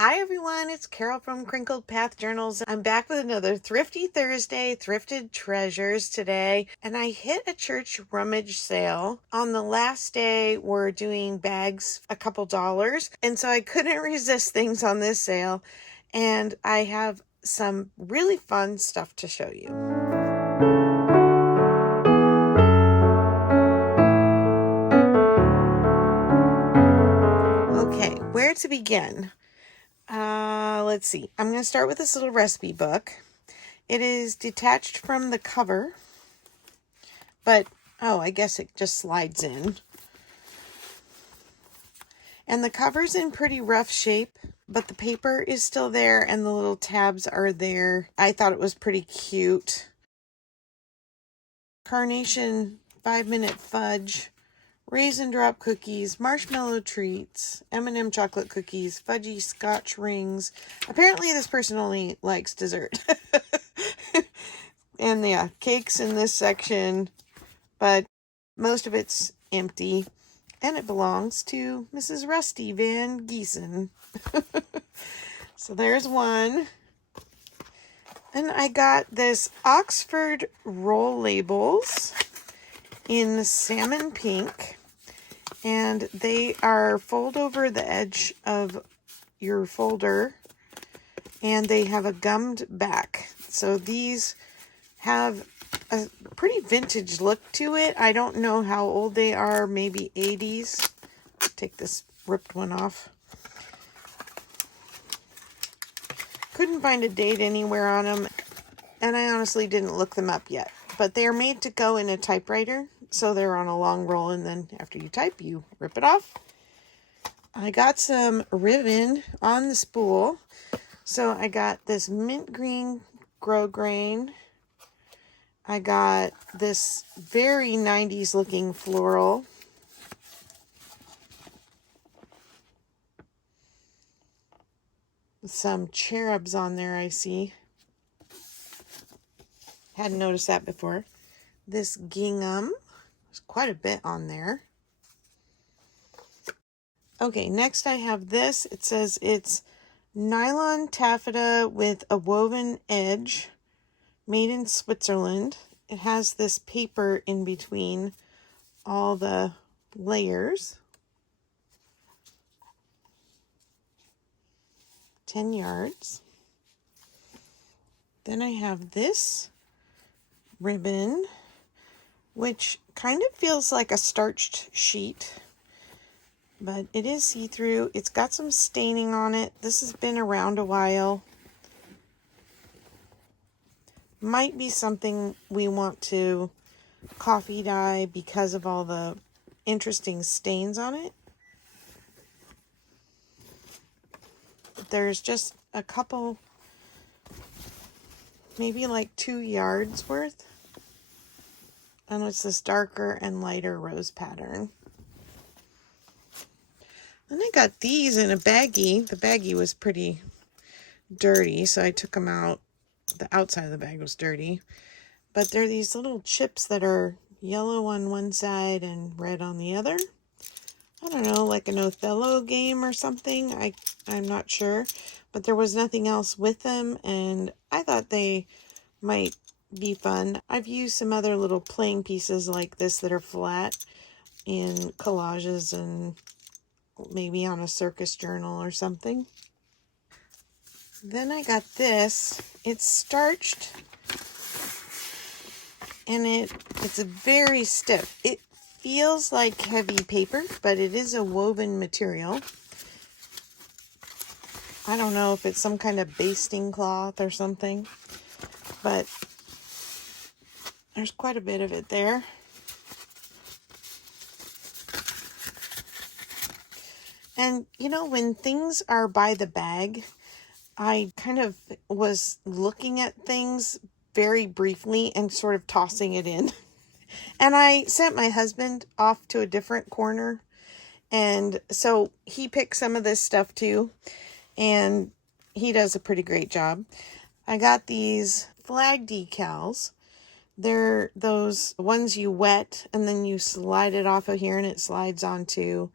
Hi everyone, it's Carol from Crinkled Path Journals. I'm back with another Thrifty Thursday, thrifted treasures today. And I hit a church rummage sale. On the last day, we're doing bags a couple dollars. And so I couldn't resist things on this sale. And I have some really fun stuff to show you. Okay, where to begin? Let's see. I'm going to start with this little recipe book. It is detached from the cover, but, I guess it just slides in. And the cover's in pretty rough shape, but the paper is still there and the little tabs are there. I thought it was pretty cute. Carnation 5-minute fudge, raisin drop cookies, marshmallow treats, M&M chocolate cookies, fudgy scotch rings. Apparently this person only likes dessert. And yeah, cakes in this section, but most of it's empty. And it belongs to Mrs. Rusty Van Giesen. So there's one. And I got this Oxford roll labels in salmon pink. And they are fold over the edge of your folder. And they have a gummed back. So these have a pretty vintage look to it. I don't know how old they are, maybe 80s. Take this ripped one off. Couldn't find a date anywhere on them, and I honestly didn't look them up yet. But they're made to go in a typewriter, so they're on a long roll, and then after you type, you rip it off. I got some ribbon on the spool, so I got this mint green grosgrain. I got this very 90s looking floral. Some cherubs on there, I see. Hadn't noticed that before. This gingham. There's quite a bit on there. Okay, next I have this. It says it's nylon taffeta with a woven edge, made in Switzerland. It has this paper in between all the layers. 10 yards. Then I have this ribbon, which kind of feels like a starched sheet, but it is see-through. It's got some staining on it. This has been around a while. Might be something we want to coffee dye because of all the interesting stains on it. There's just a couple, maybe like 2 yards worth. And it's this darker and lighter rose pattern. Then I got these in a baggie. The baggie was pretty dirty, so I took them out. The outside of the bag was dirty. But they're these little chips that are yellow on one side and red on the other. I don't know, like an Othello game or something. I'm not sure. But there was nothing else with them, and I thought they might be fun. I've used some other little playing pieces like this that are flat in collages and maybe on a circus journal or something. Then I got this. It's starched, and it's very stiff. It feels like heavy paper, but it is a woven material. I don't know if it's some kind of basting cloth or something, but there's quite a bit of it there. And, when things are by the bag, I kind of was looking at things very briefly and sort of tossing it in. And I sent my husband off to a different corner. And so he picked some of this stuff too. And he does a pretty great job. I got these flag decals. They're those ones you wet and then you slide it off of here and it slides onto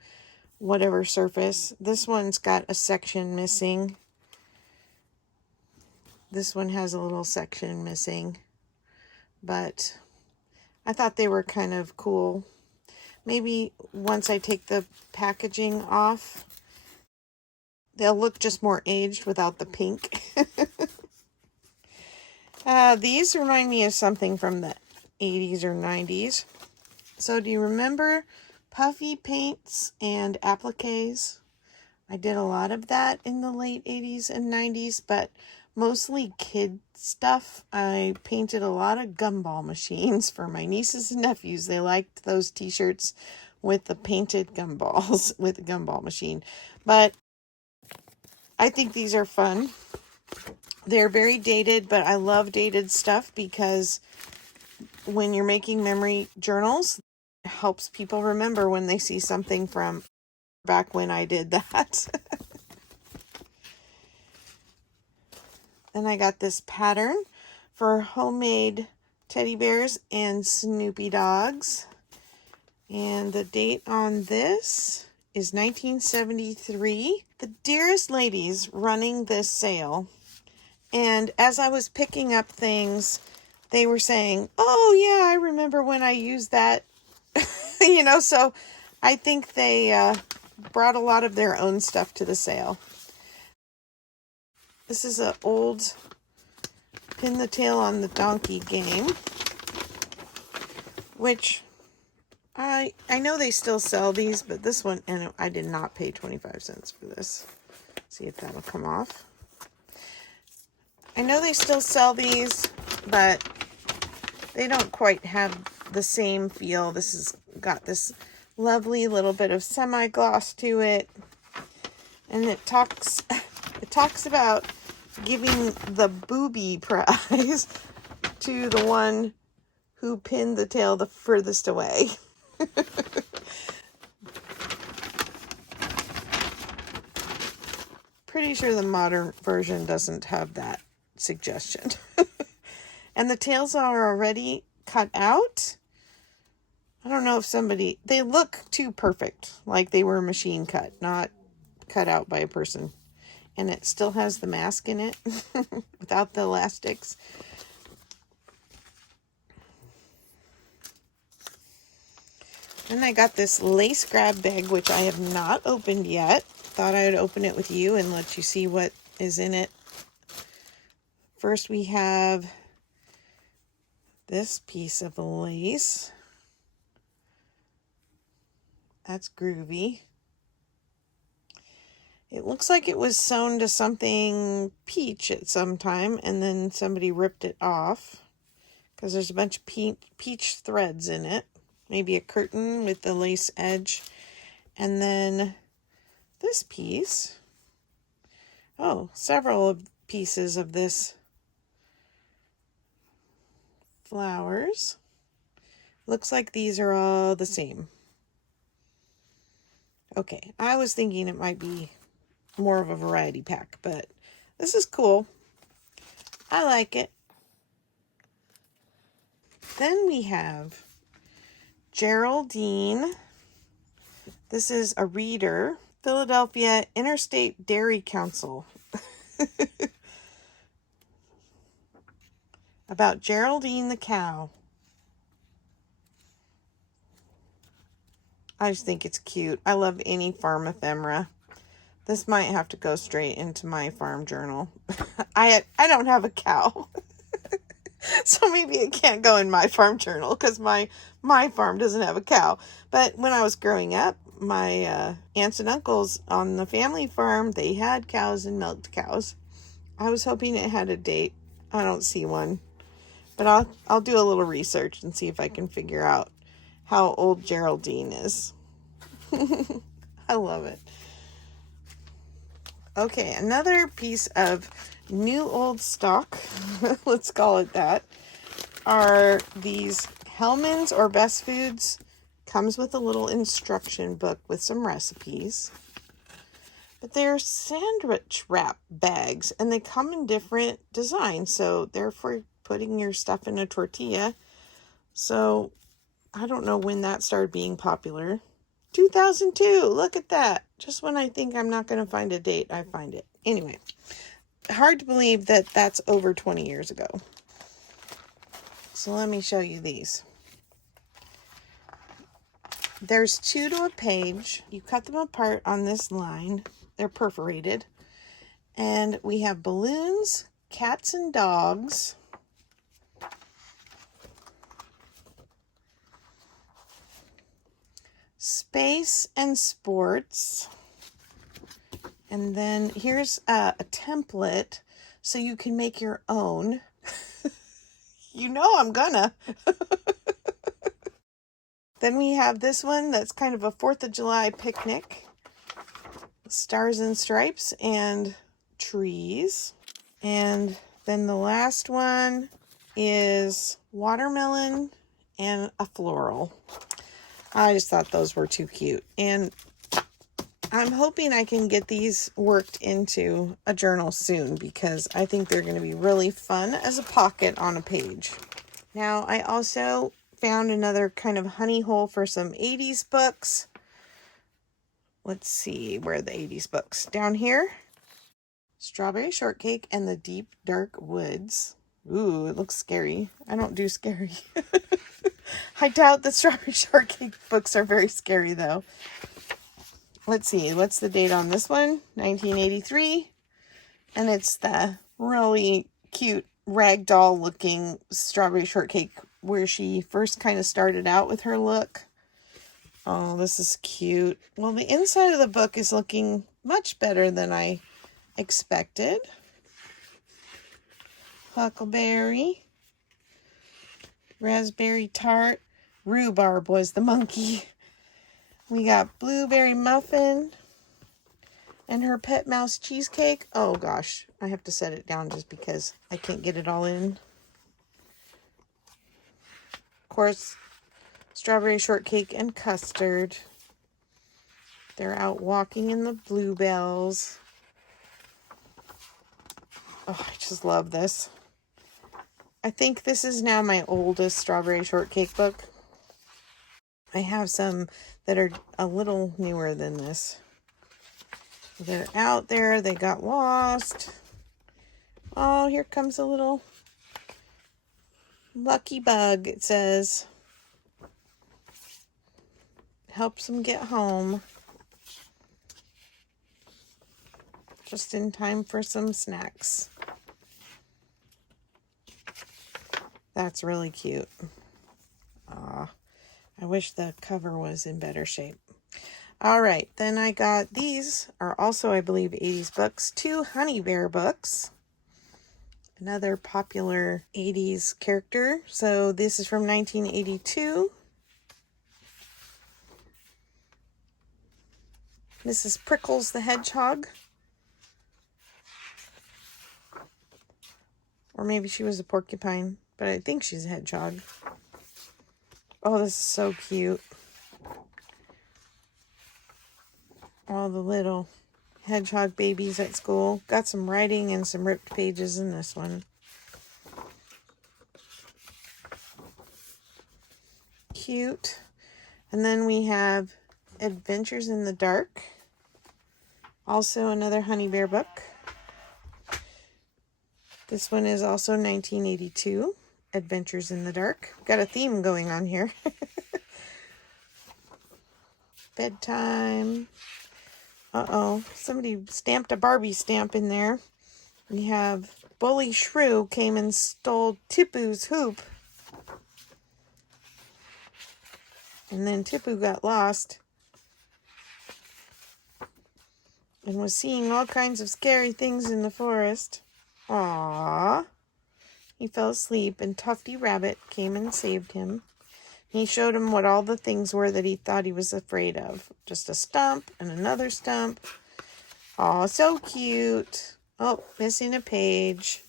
whatever surface. This one's got a section missing. This one has a little section missing, but I thought they were kind of cool. Maybe once I take the packaging off, they'll look just more aged without the pink. These remind me of something from the 80s or 90s. So do you remember puffy paints and appliques? I did a lot of that in the late 80s and 90s, but mostly kid stuff. I painted a lot of gumball machines for my nieces and nephews. They liked those t-shirts with the painted gumballs with a gumball machine. But I think these are fun. They're very dated, but I love dated stuff because when you're making memory journals, it helps people remember when they see something from back when I did that. And I got this pattern for homemade teddy bears and Snoopy dogs. And the date on this is 1973. The dearest ladies running this sale. And as I was picking up things, they were saying, oh yeah, I remember when I used that. So I think they brought a lot of their own stuff to the sale. This is an old pin the tail on the donkey game, which I know they still sell these, but this one, and I did not pay 25 cents for this. See if that'll come off. I know they still sell these, but they don't quite have the same feel. This has got this lovely little bit of semi-gloss to it, and it talks about giving the booby prize to the one who pinned the tail the furthest away. Pretty sure the modern version doesn't have that suggestion. And the tails are already cut out. I don't know if they look too perfect, like they were machine cut, not cut out by a person. And it still has the mask in it without the elastics. And I got this lace grab bag, which I have not opened yet. Thought I would open it with you and let you see what is in it. First we have this piece of lace. That's groovy. It looks like it was sewn to something peach at some time, and then somebody ripped it off because there's a bunch of peach threads in it. Maybe a curtain with the lace edge. And then this piece. Oh, several pieces of this flowers. Looks like these are all the same. Okay, I was thinking it might be more of a variety pack, but this is cool. I like it. Then we have Geraldine. This is a reader. Philadelphia Interstate Dairy Council. About Geraldine the cow. I just think it's cute. I love any farm ephemera. This might have to go straight into my farm journal. I don't have a cow. So maybe it can't go in my farm journal because my farm doesn't have a cow. But when I was growing up, my aunts and uncles on the family farm, they had cows and milked cows. I was hoping it had a date. I don't see one. But I'll do a little research and see if I can figure out how old Geraldine is. I love it. Okay, another piece of new old stock, let's call it that, are these Hellmans or Best Foods. Comes with a little instruction book with some recipes. But they're sandwich wrap bags, and they come in different designs. So they're for putting your stuff in a tortilla. So I don't know when that started being popular. 2002. Look at that. Just when I think I'm not going to find a date, I find it. Anyway, hard to believe that that's over 20 years ago. So let me show you these. There's 2 to a page. You cut them apart on this line. They're perforated. And we have balloons, cats and dogs, space and sports. And then here's a template so you can make your own. You know I'm gonna. Then we have this one that's kind of a 4th of July picnic. Stars and stripes and trees. And then the last one is watermelon and a floral. I just thought those were too cute. And I'm hoping I can get these worked into a journal soon because I think they're going to be really fun as a pocket on a page. Now, I also found another kind of honey hole for some 80s books. Let's see, where are the 80s books? Down here. Strawberry Shortcake and the Deep Dark Woods. Ooh, it looks scary. I don't do scary. I doubt the Strawberry Shortcake books are very scary, though. Let's see, what's the date on this one? 1983. And it's the really cute ragdoll looking Strawberry Shortcake where she first kind of started out with her look. Oh, this is cute. Well, the inside of the book is looking much better than I expected. Huckleberry. Raspberry tart. Rhubarb was the monkey. We got blueberry muffin. And her pet mouse cheesecake. Oh gosh, I have to set it down just because I can't get it all in. Of course, strawberry shortcake and custard. They're out walking in the bluebells. Oh, I just love this. I think this is now my oldest strawberry shortcake book. I have some that are a little newer than this. They're out there. They got lost. Oh, here comes a little lucky bug, it says. Helps them get home. Just in time for some snacks. That's really cute. Aw, I wish the cover was in better shape. All right, then I got these are also, I believe, 80s books. 2 Honey Bear books. Another popular 80s character. So this is from 1982. Mrs. Prickles the Hedgehog. Or maybe she was a porcupine, but I think she's a hedgehog. Oh, this is so cute. All the little hedgehog babies at school. Got some writing and some ripped pages in this one. Cute. And then we have Adventures in the Dark. Also another Honey Bear book. This one is also 1982. Adventures in the Dark. Got a theme going on here. Bedtime. Uh-oh, somebody stamped a Barbie stamp in there. We have Bully Shrew came and stole Tipu's hoop. And then Tipu got lost. And was seeing all kinds of scary things in the forest. Aww. He fell asleep and Tufty Rabbit came and saved him. He showed him what all the things were that he thought he was afraid of. Just a stump and another stump. Aw, so cute. Oh, missing a page.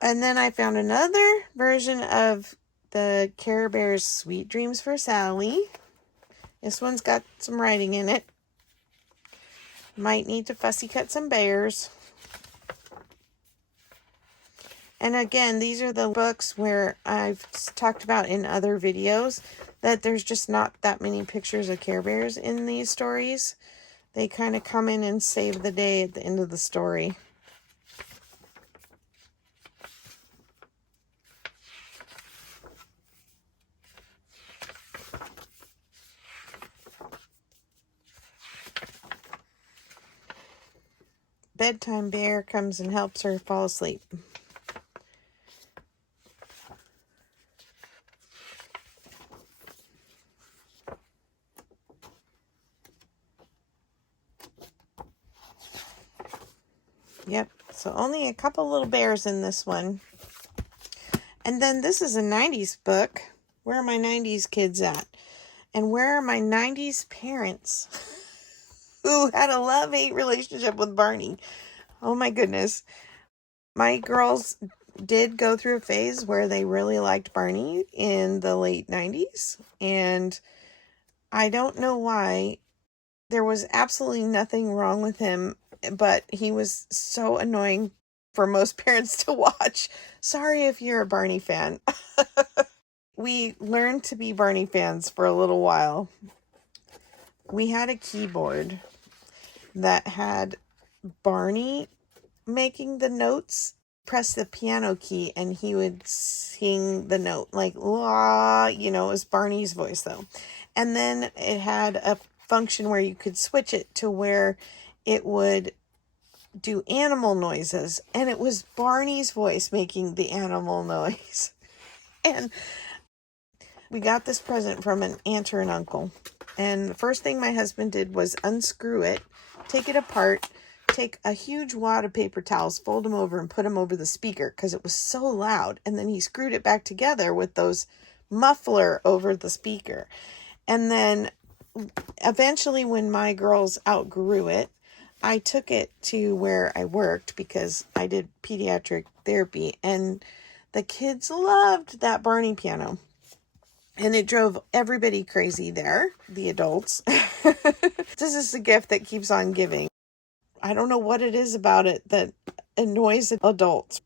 And then I found another version of the Care Bears Sweet Dreams for Sally. This one's got some writing in it. Might need to fussy cut some bears. And again, these are the books where I've talked about in other videos that there's just not that many pictures of Care Bears in these stories. They kind of come in and save the day at the end of the story. Bedtime Bear comes and helps her fall asleep. Yep, so only a couple little bears in this one. And then this is a 90s book. Where are my 90s kids at? And where are my 90s parents who had a love-hate relationship with Barney? Oh my goodness. My girls did go through a phase where they really liked Barney in the late 90s. And I don't know why. There was absolutely nothing wrong with him, but he was so annoying for most parents to watch. Sorry if you're a Barney fan. We learned to be Barney fans for a little while. We had a keyboard that had Barney making the notes. Press the piano key and he would sing the note like la, it was Barney's voice though. And then it had a function where you could switch it to where it would do animal noises, and it was Barney's voice making the animal noise. And we got this present from an aunt or an uncle, and the first thing my husband did was unscrew it, take it apart, take a huge wad of paper towels, fold them over, and put them over the speaker because it was so loud. And then he screwed it back together with those muffler over the speaker. And then eventually, when my girls outgrew it, I took it to where I worked because I did pediatric therapy, and the kids loved that Barney piano. And it drove everybody crazy there, the adults. This is a gift that keeps on giving. I don't know what it is about it that annoys adults.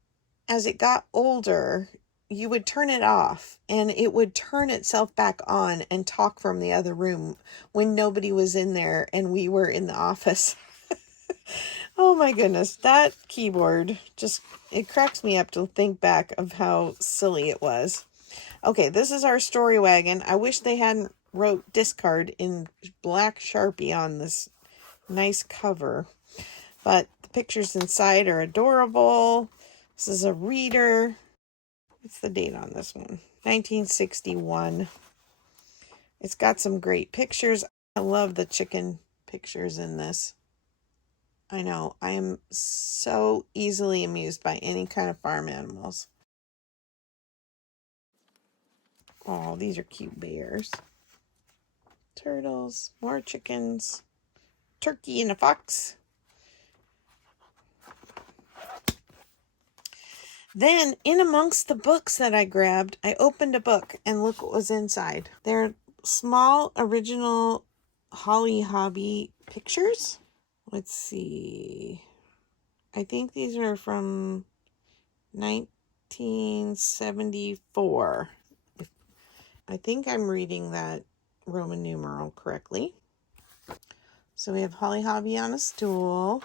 As it got older, you would turn it off and it would turn itself back on and talk from the other room when nobody was in there and we were in the office. Oh my goodness, that keyboard it cracks me up to think back of how silly it was. Okay, this is our story wagon. I wish they hadn't wrote discard in black Sharpie on this nice cover. But the pictures inside are adorable. This is a reader. What's the date on this one? 1961. It's got some great pictures. I love the chicken pictures in this. I know. I am so easily amused by any kind of farm animals. Oh, these are cute bears. Turtles. More chickens. Turkey and a fox. Then, in amongst the books that I grabbed, I opened a book and look what was inside. They're small, original Holly Hobby pictures. Let's see. I think these are from 1974. I think I'm reading that Roman numeral correctly. So we have Holly Hobby on a stool.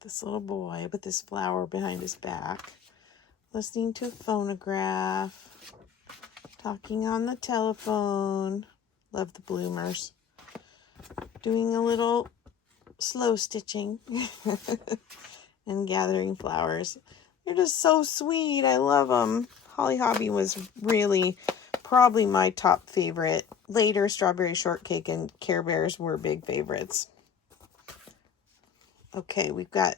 This little boy with this flower behind his back, listening to a phonograph, talking on the telephone. Love the bloomers. Doing a little slow stitching and gathering flowers. They're just so sweet. I love them. Holly Hobby was really probably my top favorite. Later, Strawberry Shortcake and Care Bears were big favorites. Okay, we've got